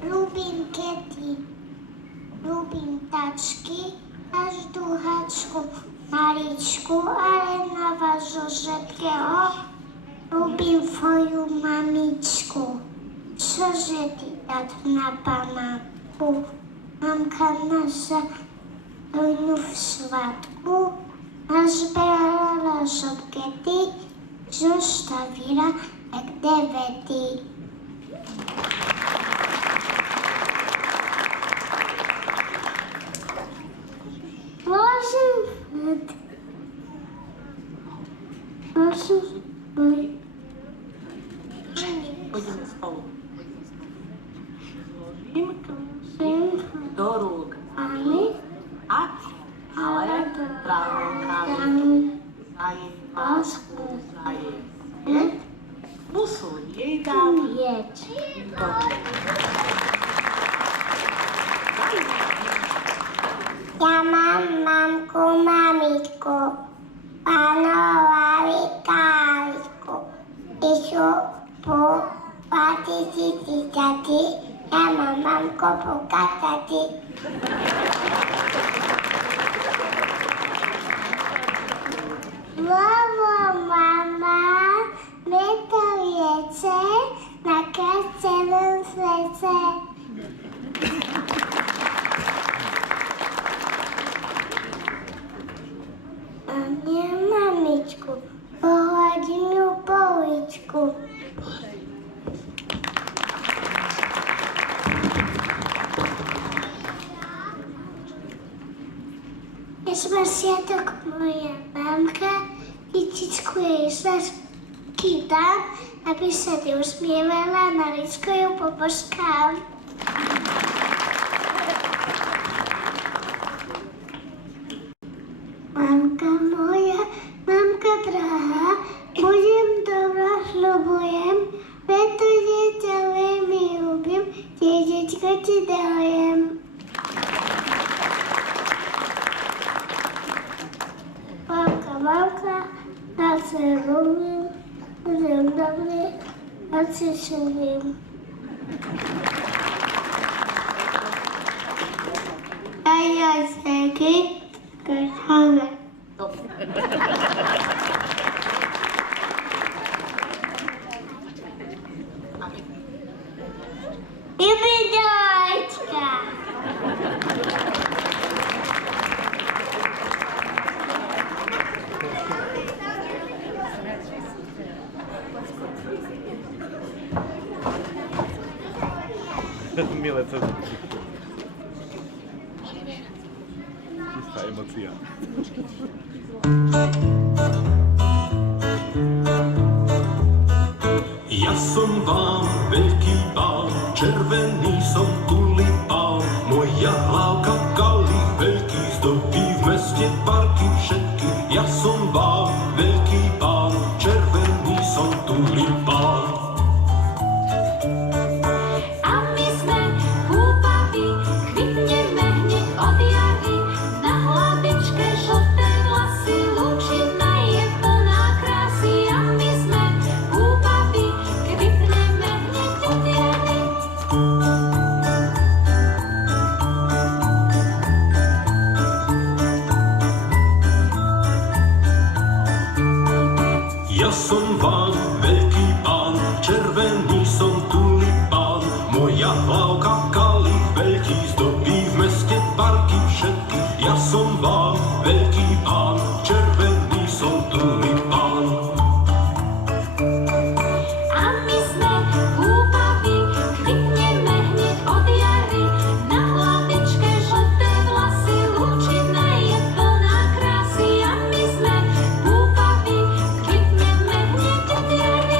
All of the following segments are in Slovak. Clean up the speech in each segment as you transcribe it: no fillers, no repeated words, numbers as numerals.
Ľúbim kety, ľúbim tačky, každú hačku, maličku, ale na vášho všetkého. Ľúbim tvoju mamičku, čože ty dať na památku. Mamka naša dojnu v svatku, nazberala šopkety, zostavila jak devety. Pôjdeme spolu. Zložím do rúk mami a ale pravokami za jej lásku, za jej svet, musú jej dať dobre. Ja mám mamku, mamičku, panovali káličku. Išu po patici, ja mám mamku po kataci. Slovo mama, my to viete, na každom svete. Mamičku, pohľadím ju po uličku. Dnes má sviatok moja mamka, kytičku jej zas kýtam, aby sa ti usmievala, na líčko ju poboskám. Mamka moja, mamka drahá, budem dobrá, sľubujem, pretože ťa veľmi ľúbim, dieťačko ti dajem. Mamka, ja sa ľúbim, budem dobrý, ja si šľúbim. Ja seky. Hale. Jubiláčka. Milé to čistá emocia. Ja som vám veľký pán, červený som tulipán, moja hlavka kalí veľký, zdobí v meste parky všetky. Ja som vám veľký pán, červený som tulipán. Ja som vám veľký pán, červený som tulipán, moja hlavka kalík veľký, zdobí v meste parky všetky. Ja som vám veľký pán, červený som tulipán. A my sme húpaví, kvitneme hneď od jary, na hlavičke žlté vlasy, lúčina je plná krásy. A my sme húpaví, kvitneme hneď od jary.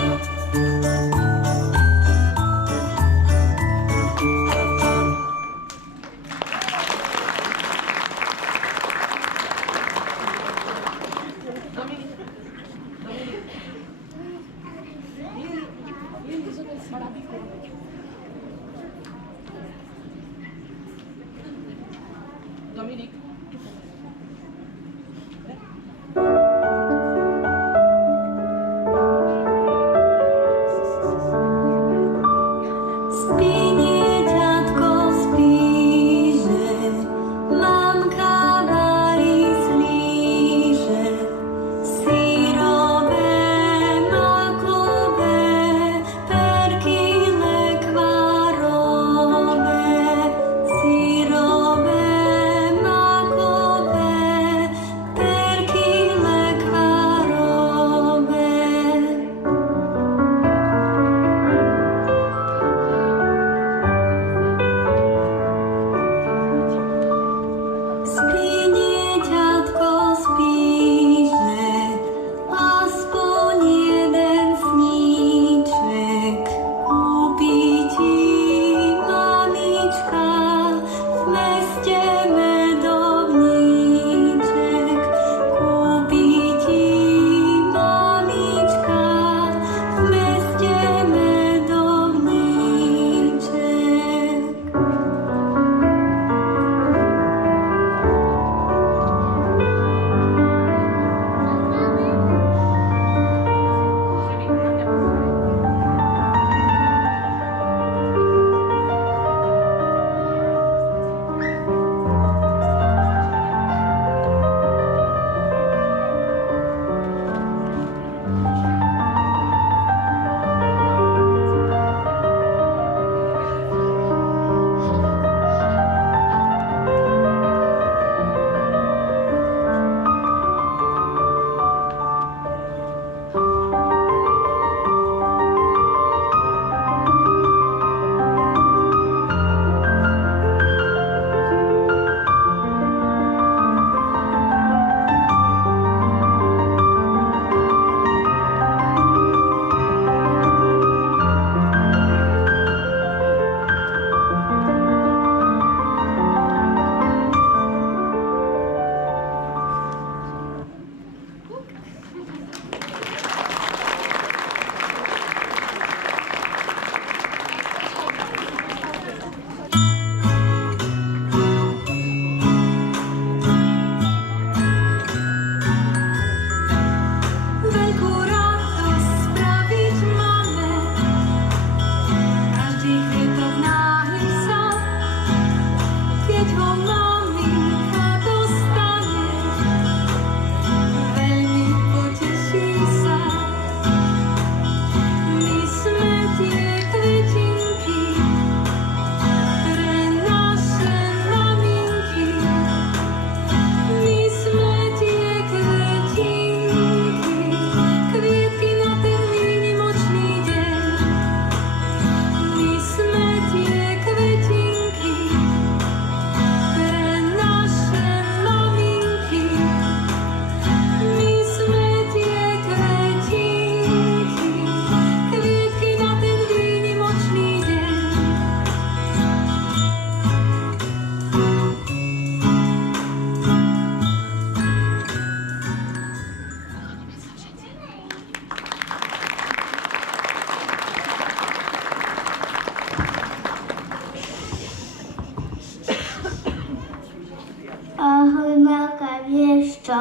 čo?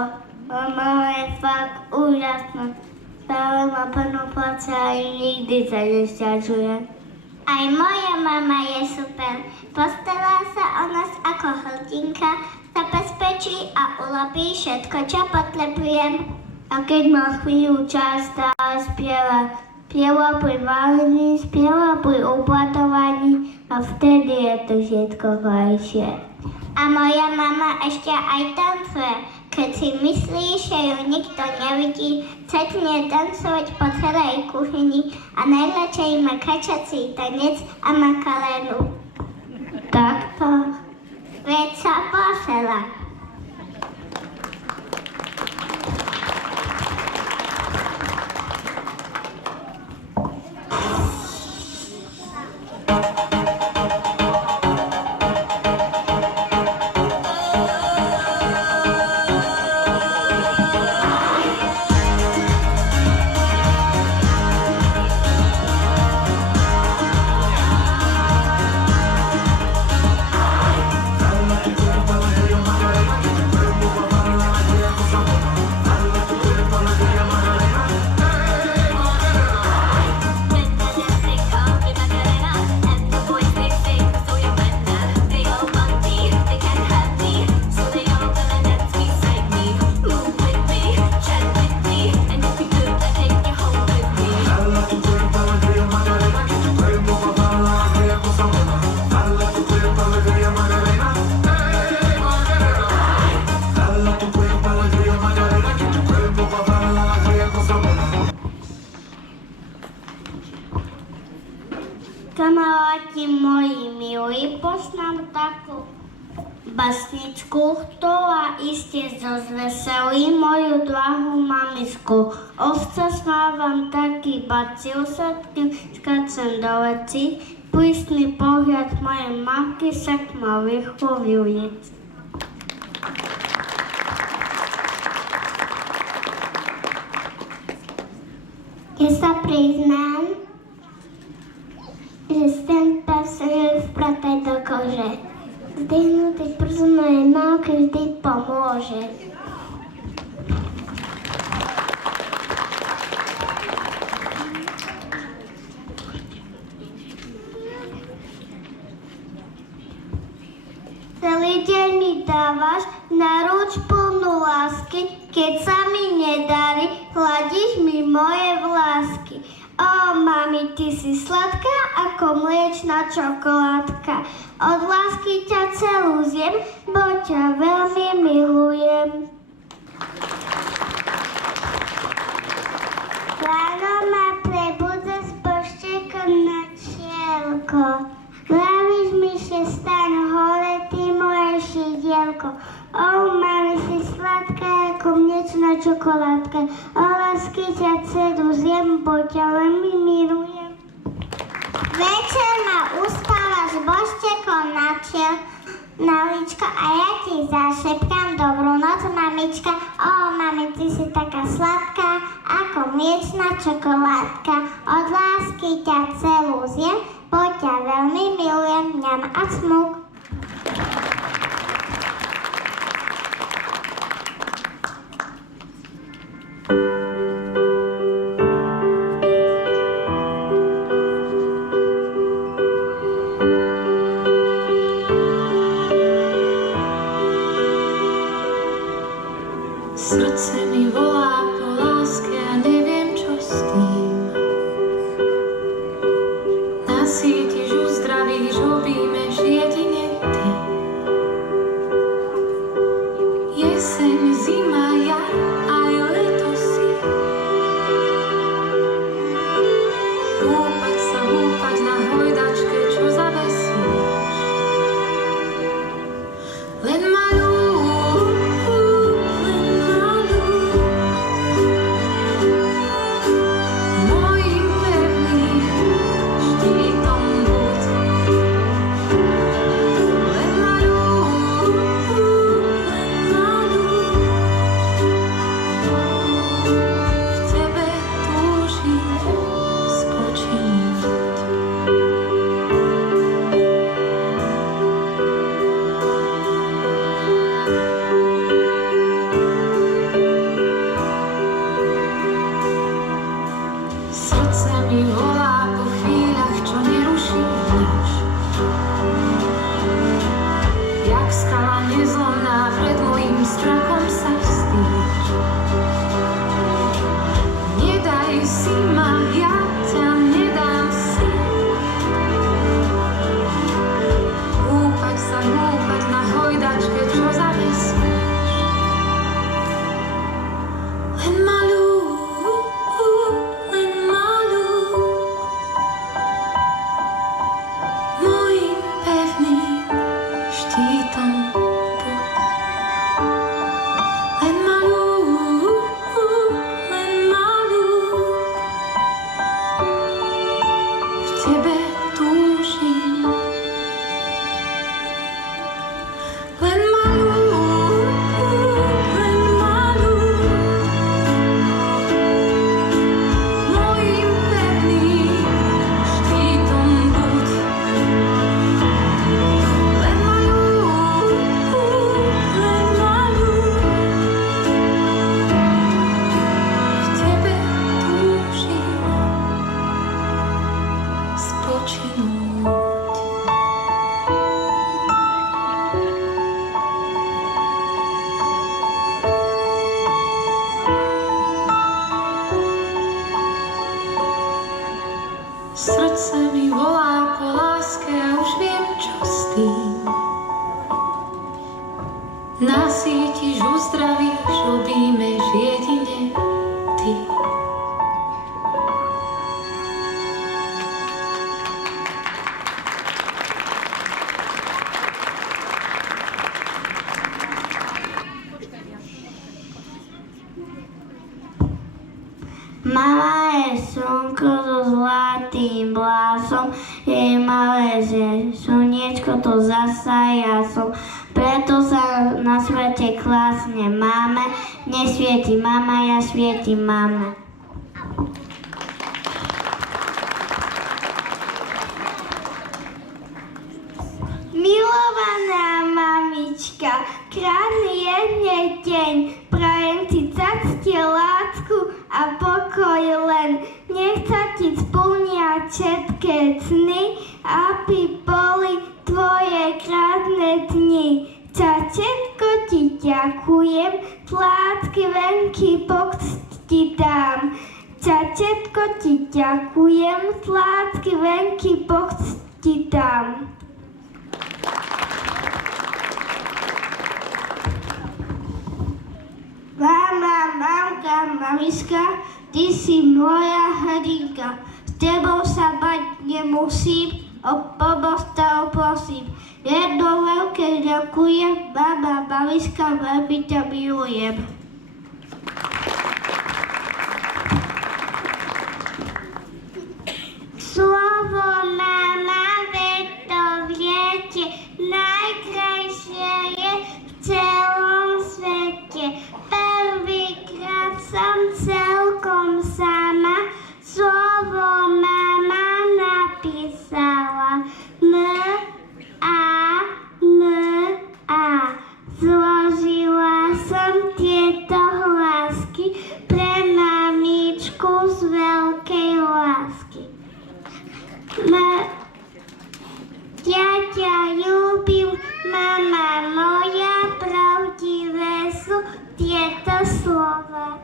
Mama je fakt úžasná. Stále má plnú práce a nikdy sa nesťažuje. Aj moja mama je super. Postará sa o nás ako hrdinka, zabezpečí a urobí všetko, čo potrebujem. A keď má chvíľu čas, stále spieva. Spieva pri varení, spieva pri upratovaní a vtedy je to všetko krajšie. A moja mama ešte aj tancuje. Keď si myslí, že ju nikto nevidí, cetne tancovať po celej kuchyni a najradšej má kačací tanec a makarenu. Takto. Veď sa posela. Kamaráti moji milí, poznám takú basničku, ktorá iste rozveselí moju drahú mamisku. Občas mávam taký bacil, sa kým skáčem do veci, prísny pohľad mojej matky sa ma rýchlo vyliec. Keď sa priznám, že ten pes je vpratý do kože. Zdvihnutý prst mojej mamky vždy pomôže. Celý deň mi dávaš na ruč plnú lásky, keď sa mi nedarí, hladíš mi moje vlásky. Ó, mami, ty si sladká ako mliečna čokoládka. Od lásky ťa celú zjem, bo ťa veľmi milujem. Ráno ma prebudza s boštekom na čielko. Vravíš mi, že staň hore, ty moje šidielko. Ó, mami, si sladká ako mliečna čokoládka. O lásky ťa celú zjem, bo ťa veľmi milujem. Večer ma uspávaš boštekom na líčko a ja ti zašepkám dobrú noc, mamička. Ó, mami, ty si taká sladká ako mliečna čokoládka. Od lásky ťa celú zjem, bo ťa veľmi milujem, mňam a smuk. Srdce mi volá po láske a neviem, čo s tým. Nasítiš, uzdravíš, objímeš jedine ty. Jeseň, zima, jar, aj leto si. Húpať na hojdačke, čo zavesíš. Len ma srdce mi volá po láske a už viem, čo s tým. Nasítiš, uzdravíš, objímeš jedine ty. Mama je slnko so zlatým vlásom, jej malé slniečko to zasa ja som. Preto sa na svete krásne máme, nesvieti mama, ja svietim mame. Milovaná mamička, krásny jednej deň, prajem ti cactie, lásku a pokoj len. Nech sa ti splnia všetké sny, aby boli tvoje krásne dni. Za všetko ti ďakujem, z lásky veľký poct ti dám. Za všetko ti ďakujem, z lásky veľký poct ti dám. Mama, mamka, mamiska, ty si moja hrdinka. S tebou sa bať nemusím, o pomoc ťa prosím. Jedno veľké ďakujem, mama, mamiska, veľmi ťa milujem. Slovo mama, veď to viete, najkrajšie je v celom svete. Prvýkrát som celkom sama slovo mama napísala. M-A. Zložila som tieto hlásky pre mamičku z veľkej lásky. Ja ťa ľúbim, mama moja, pravdivé sú tieto slova.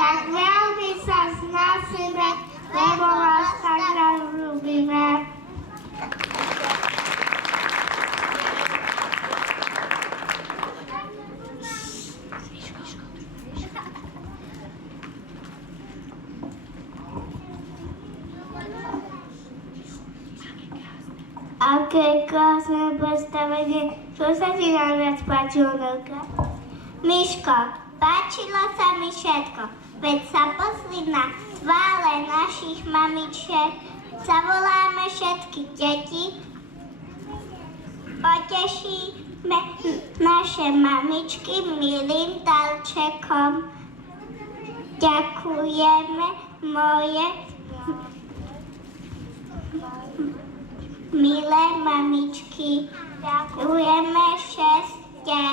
tak veľmi sa znášime, lebo vás tak rád ľúbime. Aké krásne predstavenie. Čo sa ti najviac páčilo, Nelka? Miško, páčilo sa mi všetko. Veď sa pozri na tváre našich mamičiek. Zavoláme všetky deti. Potešíme naše mamičky milým darčekom. Ďakujeme moje milé mamičky, ďakujeme šťastie.